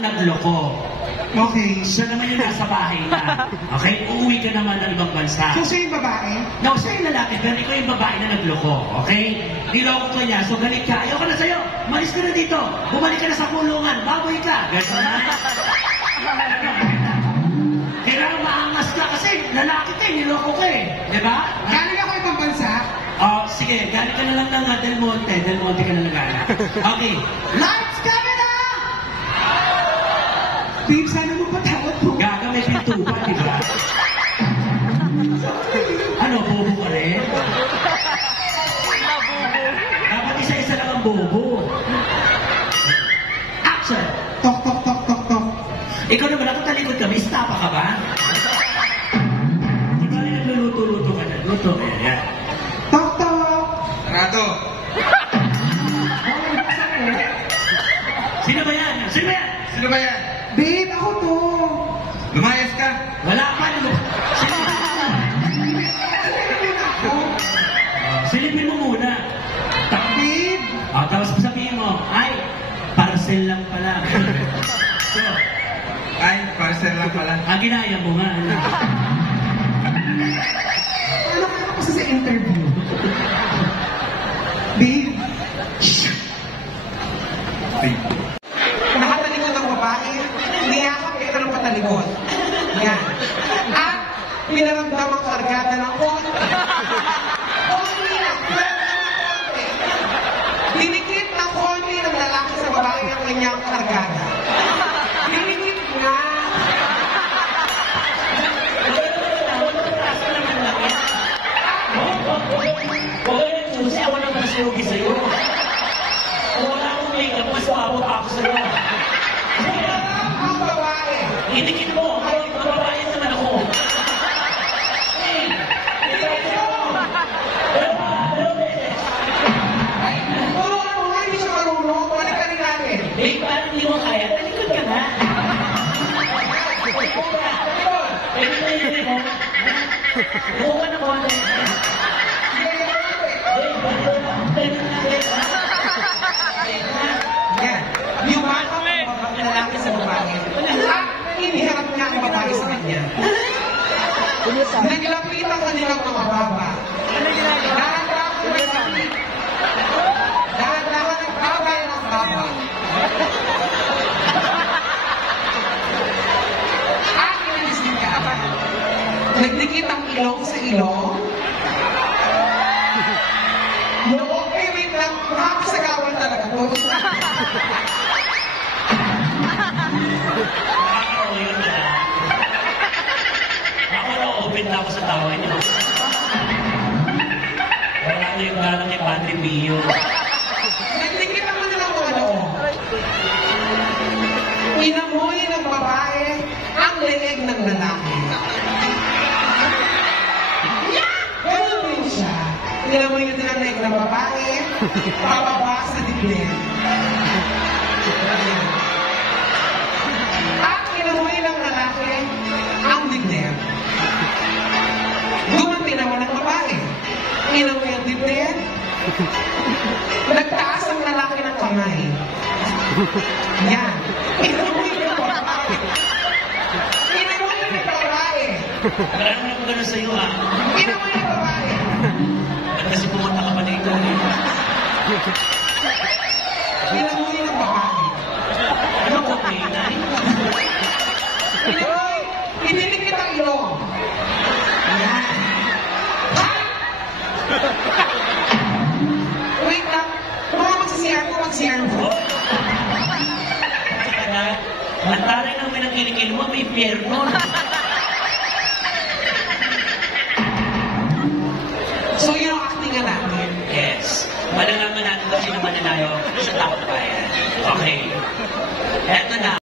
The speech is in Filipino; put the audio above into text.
nagloko. Okay. Siya naman yung nasa bahay na. Okay? Uuwi ka naman ng ibang bansa. So, siya yung babae? No, siya yung lalaki, pero ikaw yung babae na nagloko. Okay? Niloko ka niya, so galit ka. Ayoko na sa'yo. Malis ka na dito. Bumalik ka na sa kulungan. Baboy ka. Ganito na. Kailangan maangas ka kasi lalaki ka, niloko ka eh. Diba? Galing ako ibang bansa? Oh, sige. Galing ka na lang ng Del Monte. Del Monte ka na lang gana. Okay. Lights, camera! Babe, sana mo patawad po. Gaga, may pintuba, diba? Ano, bobo ka rin? Dapat isa-isa lang ang bobo. Action! Tok, tok, tok, tok, tok. Ikaw naman, nakatalikod ka, may stapa ka ba? Di ba nagluluto-luto ka na? Luto, yan. Tok, tok. Rato! Sino ba yan? Sino ba yan? Sino ba yan? Babe, ako to. Lumayas ka? Wala pa. Sino ba? Silipin mo muna. Babe. Tapos sabihin mo, ay, parcel lang pala. So, Ay, parcel lang pala. ginaya mo nga. Ano ka kasi sa interview? Babe. Ay, Nakatalikod ang babae, niyakap ito ng patalikod. Yan. At pinaramdam ang kargada ng konti. Konti lang. Dinikit ng konti ng lalaki sa babae ang kanyang kargada. Dinikit nga. Kasi ako naman sinugi sa'yo. Wala akong makeup, mas paabot ako sa'yo. Ang babae. Itikit mo, ay, babae naman ako. Tulungan mo nga, hindi siya marunong. Balik ka rin natin. Eh, parang hindi mo kaya, talikod ka na. Pwede na yun mo. Buka na konti. Yan. Yung bata ang lalaki sa babae. At iniharap niya ang babae sa kanya. Naglapit ang kanilang mga baba. Dahan-dahan naglapit. Dahan-dahan nagbabay ng baba. At inilisip ka agad. Nagdikit ang ilong sa ilong. Noong wait lang, makakasagawan talaga po. Ako na open na ako sa tawa niyo. Wala na yung galang kay Padre Pio. Nagdikit ang kanilang mga noo. Inamoy ng babae ang leeg ng lalaki. Ganun din siya. Inamoy na din ang leeg ng babae, pababa sa dibdib. At inamoy ng lalaki ang dibdib. Gumanti naman ang babae. Inamoy ang dibdib. Nagtaas ang lalaki ng kamay. Yan. Inamoy ng babae. Inamoy ng babae. Marami na ko gano'n sa'yo ah. Inamoy ng babae. Ba't kasi pumunta ka pa dito? Inamoy ng babae. Ano ko, Pinay? Inamoy. Inilikit ang ilong. Yan. Ha? Wait lang. Mga magsisiyar mo, magsisiyar mo. Ang taray ng pinagkilikil mo, may pierno. So, yun ang acting nga natin. Yes. Malalaman natin kung sino mananayo sa taong bayan. Okay. Eto na.